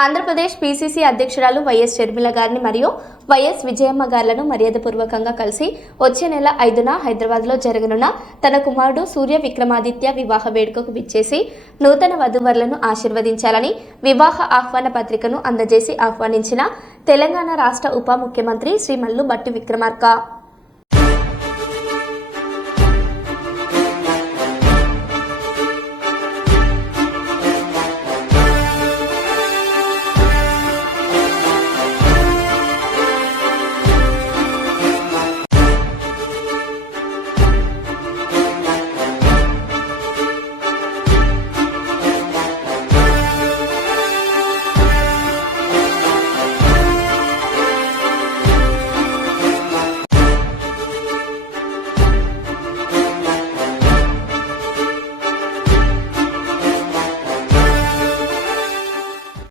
Andhra Pradesh PCC అధ్యక్షురాలు YS Sharmila గారిని మరియు వైఎస్ విజయమ్మ గారులను మర్యాదపూర్వకంగా కలిసి వచ్చే నెల 5న హైదరాబాద్లో జరగనున్న తన కుమారుడు సూర్య విక్రమాదిత్య వివాహ వేడుకకు విచ్చేసి నూతన వధూవరులను ఆశీర్వదించాలని వివాహ ఆహ్వాన పత్రికను అందజేసి ఆహ్వానించిన తెలంగాణ రాష్ట్ర ఉప ముఖ్యమంత్రి శ్రీ మల్లు భట్టి విక్రమార్క.